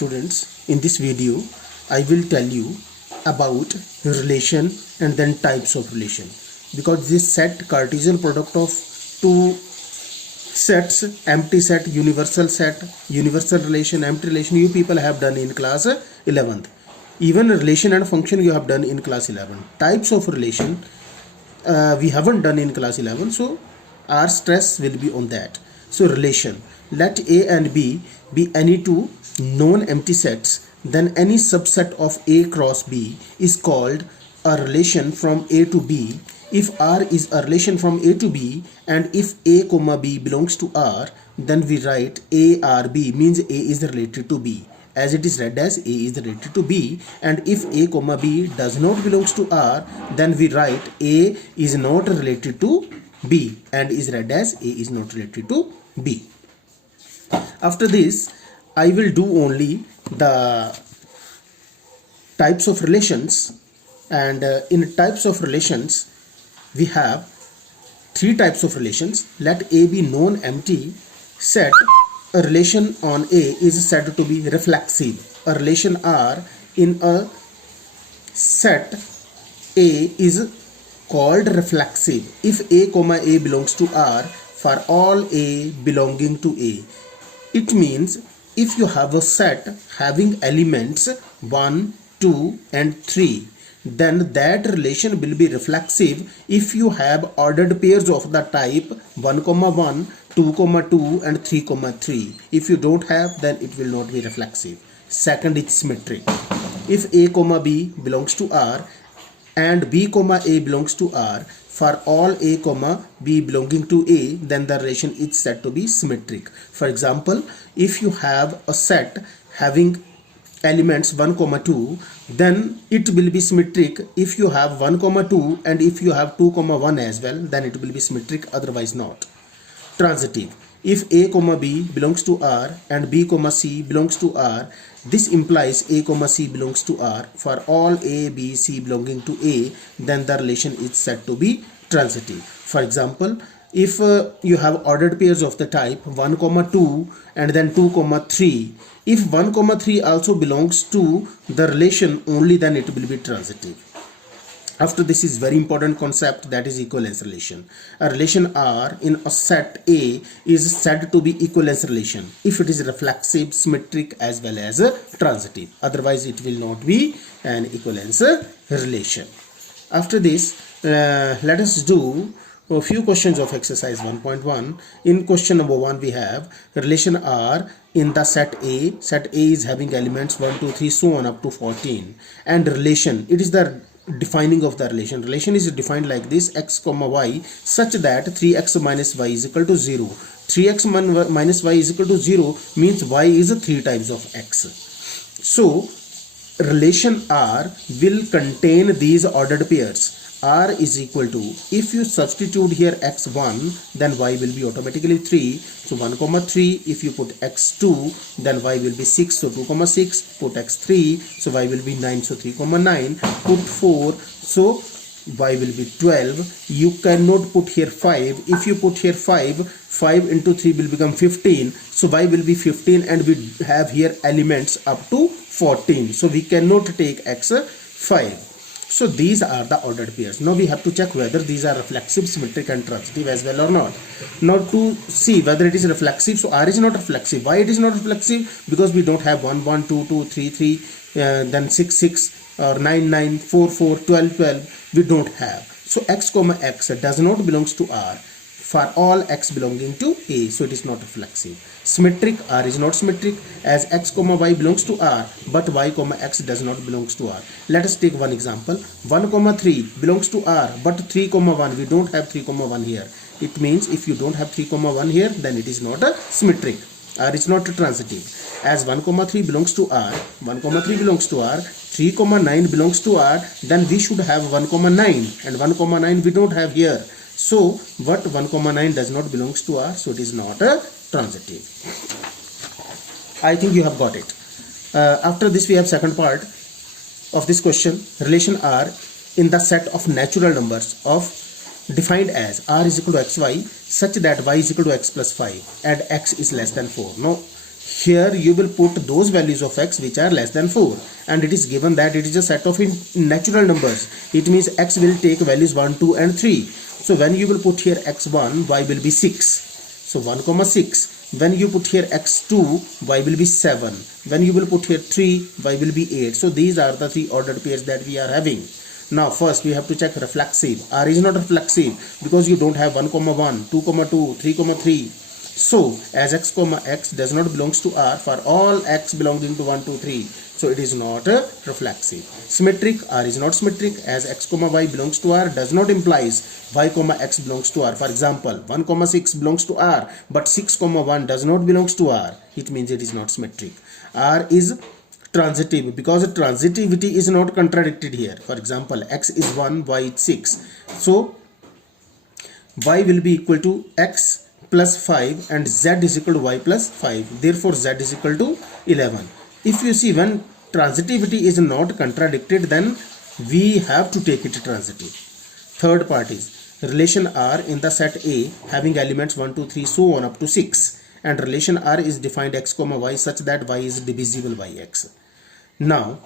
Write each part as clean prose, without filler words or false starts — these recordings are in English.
Students, in this video I will tell you about relation and then types of relation, because this set Cartesian product of two sets, empty set, universal relation, empty relation, you people have done in class 11th. Even relation and function you have done in class 11. Types of relation we haven't done in class 11, so our stress will be on that. So relation, let A and B be any two non-empty sets, then any subset of A cross B is called a relation from A to B. If R is a relation from A to B, and if A comma B belongs to R, then we write A R B, means A is related to B, as it is read as A is related to B. And if A comma B does not belongs to R, then we write A is not related to B and is read as A is not related to B. After this, I will do only the types of relations, and in types of relations we have three types of relations. Let A be non-empty set. A relation on A is said to be reflexive. A relation R in a set A is called reflexive if A comma A belongs to R for all A belonging to A. It means if you have a set having elements 1, 2 and 3, then that relation will be reflexive if you have ordered pairs of the type 1, 1, 2, 2 and 3, 3. If you don't have, then it will not be reflexive. Second is symmetric. If A comma B belongs to R and B comma A belongs to R, for all A comma B belonging to A, then the relation is said to be symmetric. For example, if you have a set having elements 1, 2, then it will be symmetric if you have 1, 2 and if you have 2, 1 as well, then it will be symmetric, otherwise not. Transitive. If A comma B belongs to R and B comma C belongs to R, this implies A comma C belongs to R. For all A, B, C belonging to A, then the relation is said to be transitive. For example, if you have ordered pairs of the type 1, 2 and then 2, 3, if 1, 3 also belongs to the relation only, then it will be transitive. After this is very important concept, that is equivalence relation. A relation R in a set A is said to be equivalence relation if it is reflexive, symmetric as well as transitive. Otherwise it will not be an equivalence relation. After this, let us do a few questions of exercise 1.1. In question number 1 we have relation R in the set A. Set A is having elements 1, 2, 3 so on up to 14, and relation, it is the defining of the relation. Relation is defined like this: x comma y such that 3x minus y is equal to 0. 3x minus y is equal to 0 means y is 3 times of x. So relation R will contain these ordered pairs. R is equal to, if you substitute here x1, then y will be automatically 3. So 1, 3, if you put x2, then y will be 6. So 2, 6, put x3, so y will be 9. So 3, 9, put 4, so y will be 12. You cannot put here 5. If you put here 5 into 3 will become 15. So y will be 15, and we have here elements up to 14. So we cannot take x 5. So these are the ordered pairs. Now we have to check whether these are reflexive, symmetric and transitive as well or not. Now to see whether it is reflexive, so R is not reflexive. Why it is not reflexive? Because we don't have 1, 1, 2, 2, 3, 3, then 6, 6 or 9, 9, 4, 4, 12, 12. We don't have. So x comma x does not belongs to R for all x belonging to A. So it is not reflexive. Symmetric, R is not symmetric as x comma y belongs to R, but y comma x does not belongs to R. Let us take one example. 1, 3 belongs to R, but 3, 1, we don't have 3, 1 here. It means if you don't have 3, 1 here, then it is not a symmetric. R is not transitive. As 1, 3 belongs to R, 1, 3 belongs to R, 3, 9 belongs to R, then we should have 1, 9, and 1, 9 we don't have here. So what 1, 9 does not belongs to R, so it is not a transitive. I think you have got it. After this we have second part of this question. Relation R in the set of natural numbers of defined as R is equal to xy such that y is equal to x plus 5 and x is less than 4. Now Here you will put those values of x which are less than 4, and it is given that it is a set of natural numbers. It means x will take values 1, 2 and 3. So when you will put here x1, y will be 6. So 1 comma 6. When you put here x2, y will be 7. When you will put here 3, y will be 8. So these are the three ordered pairs that we are having. Now first we have to check reflexive. R is not reflexive because you don't have 1 comma 1, 2 comma 2, 3 comma 3. So as x comma x does not belongs to R for all x belonging to 1, 2, 3. So it is not reflexive. Symmetric. R is not symmetric as x comma y belongs to R does not implies y comma x belongs to R. For example, 1 comma 6 belongs to R but 6 comma 1 does not belongs to R. It means it is not symmetric. R is transitive because transitivity is not contradicted here. For example, x is 1, y is 6. So y will be equal to x plus 5 and z is equal to y plus 5. Therefore z is equal to 11. If you see, when transitivity is not contradicted, then we have to take it transitive. Third part is relation R in the set A having elements 1, 2, 3 so on up to 6, and relation R is defined x comma y such that y is divisible by x. Now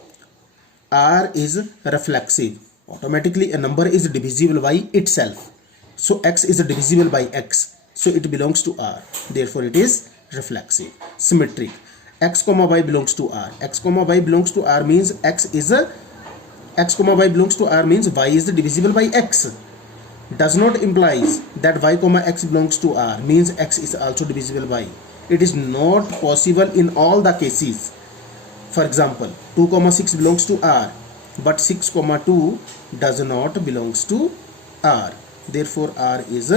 R is reflexive. Automatically a number is divisible by itself. So x is divisible by x. So it belongs to R. Therefore it is reflexive. Symmetric. X comma y belongs to R. X comma y belongs to R means x comma y belongs to R means y is divisible by x. Does not implies that y comma x belongs to R means x is also divisible by. It is not possible in all the cases. For example, 2 comma 6 belongs to R but 6 comma 2 does not belongs to R. Therefore R is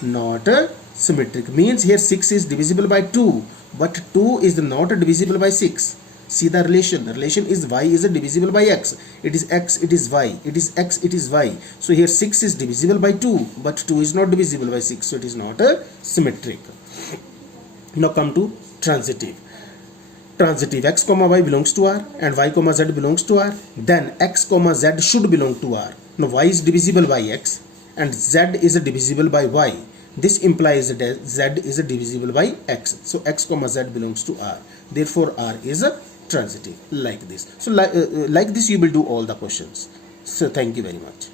not symmetric. Means here 6 is divisible by 2 but 2 is not divisible by 6. See the relation. The relation is y is divisible by x. It is x, it is y. It is x, it is y. So here 6 is divisible by 2 but 2 is not divisible by 6. So it is not symmetric. Now come to transitive. Transitive. X comma y belongs to R and y comma z belongs to R. Then x comma z should belong to R. Now y is divisible by x and z is divisible by y. This implies that z is divisible by x. So x comma z belongs to R. Therefore R is transitive, like this. So like this you will do all the questions. So thank you very much.